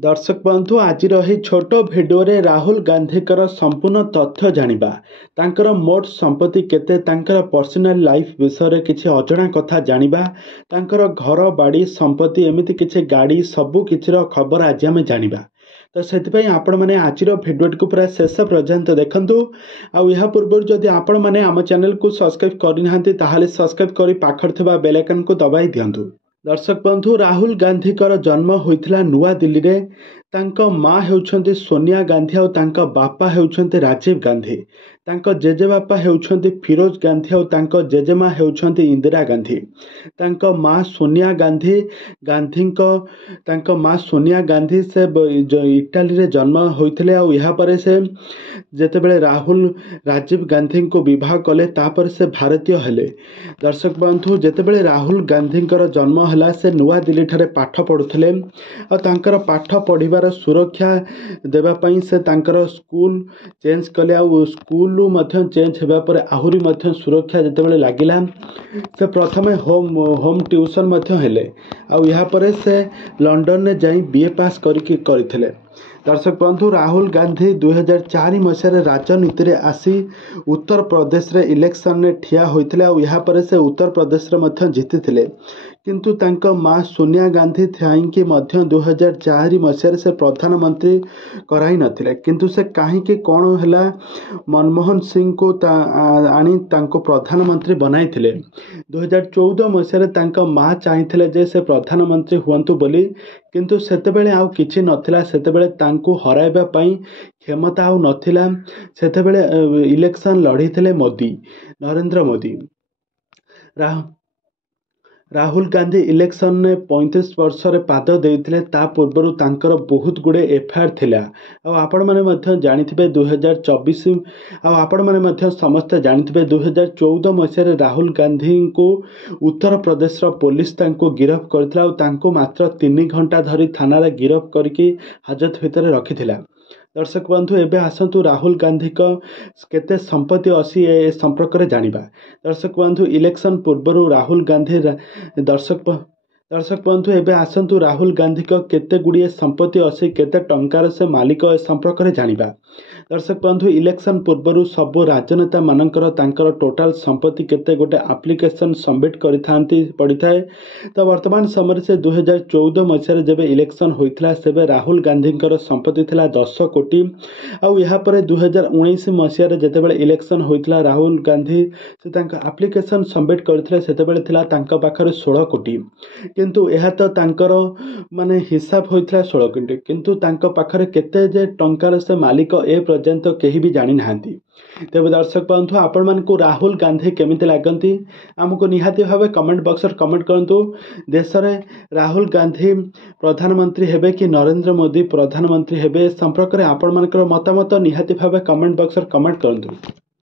दर्शक बंधु आज छोट भिडियो रे राहुल गांधीकर संपूर्ण तथ्य जानिबा तांकर मोट संपत्ति केते तांकर पर्सनल लाइफ विषय किछि अजଣା कथा जानिबा तांकर घर बाड़ी संपत्ति एमिति किछि गाड़ी सबु किछिर खबर आज आम जानिबा। तो से आपण मैंने आज भिडियो को पूरा शेष पर्यंत देखंतु। आउ या पूर्व जदि आपण मैंने आम चैनल को सब्सक्राइब करना ताहले सब्सक्राइब करी पाखर थिबा बेल आइकन को दबाई दियंतु। दर्शक बंधु राहुल गांधीकर जन्म होइथिला नुआ दिल्ली रे। तांको माँ हेउछंती सोनिया गांधी और तांको बापा हेउछंती राजीव गांधी। तांको जेजे बापा हेउछंती फिरोज गांधी और तांको जेजेमा हेउछंती इंदिरा गांधी। तांको माँ सोनिया गांधी तांको माँ सोनिया गांधी से इटाली रे जन्म होइथिले। और यहाँ पर से जेतेबेले राहुल राजीव गांधी को विवाह कले तापर से भारतीय हेले। दर्शक बंधु जेतेबेले राहुल गांधीकर जन्म हला से नुआ दिल्ली ठारे पाठ पढ़ुथिले और तांकर पाठ पढ़िबार सुरक्षा देबा पई से तांकर स्कूल चेंज कले। आ स्कूल मध्य चेंज हेबा पर आहुरी मध्य सुरक्षा जेतेबेले लागिला से प्रथमे होम ट्यूशन मध्य हेले। आ यहाँ पर से लंडन ने जाई बीए पास करथिले। दर्शक बंधु राहुल गांधी 2004 मसीह राजनीति रे आसी उत्तर प्रदेश रे इलेक्शन ने ठिया होइथिले। और यहाँ पर से उत्तर प्रदेश रे मध्य जीतिथिले। किंतु तांको माँ सोनिया गांधी थाइंकी मध्य 2004 मसीह से प्रधानमंत्री कराई नथिले। किंतु से काहींकी कोन हला मनमोहन सिंह को आनी तांको प्रधानमंत्री बनाइथिले। 2014 मसीह तांको माँ चाहिथिले जे से प्रधानमंत्री हुअंतु बोली। किंतु सेतेबेले आउ किछि नथिला। सेतेबेले तांको हराइबा पई क्षमता आउ नथिला। सेतेबेले इलेक्शन लढिथिले मोदी नरेंद्र मोदी। राहुल गांधी इलेक्शन ने 35 वर्ष रे पाद देइथिले। ता पूर्वरु तांकर बहुत गुडे एफआईआर थिला। आ आपण माने मध्य जानिथिबे 2024 आ आपण माने मध्य समस्त जानिथिबे 2014 मसीह रे राहुल गांधी को उत्तर प्रदेश रो पुलिस तांको गिरफ्त करथिला। और तांको मात्र 3 घंटा धरी थाना रे गिरफ्त करके हाजत भितर रखिथिला। दर्शक बंधु एबे आसंतु राहुल गांधी को केते संपत्ति अछि ए संपर्क रे जानिबा। दर्शक बंधु इलेक्शन पूर्वरु राहुल गांधी दर्शक बंधु एबे आसंतु राहुल गांधी को केते गुड़िए संपत्ति अछि केते टंकार से मालिक ए संपर्क रे जानिबा। दर्शक बंधु इलेक्शन पूर्वरु सब राजनेता मानकर तांकर टोटाल संपत्ति केते गोटे एप्लिकेशन सबमिट करिथांती पड़िथाय। तो वर्तमान समय से 2014 मसीह जेबे इलेक्शन होइथिला सेबे राहुल गांधीकर संपत्ति थिला 10 कोटी। आ यहाँ पर 2019 मसीह जेतेबेले इलेक्शन होइथिला राहुल गांधी से तांका एप्लिकेशन सबमिट करथिले सेतेबेले थिला तांका पाखरे 16 कोटी। किंतु यह तो तांकर माने हिसाब होइथिला 16 कोटी। किंतु तांका पाखरे केते जे टंकार से मालिक ए पर्यंत केही भी जानि नाहंती। तेबे दर्शक बंधु आपण मान को राहुल गांधी केमिति लागंती हमको निहाती भावे कमेंट बॉक्स रे कमेंट करंतु। देश रे राहुल गांधी प्रधानमंत्री हेबे कि नरेंद्र मोदी प्रधानमंत्री हेबे संपर्क रे आपण मानकर मतामत निहाती भावे कमेंट बॉक्स रे कमेंट करंतु।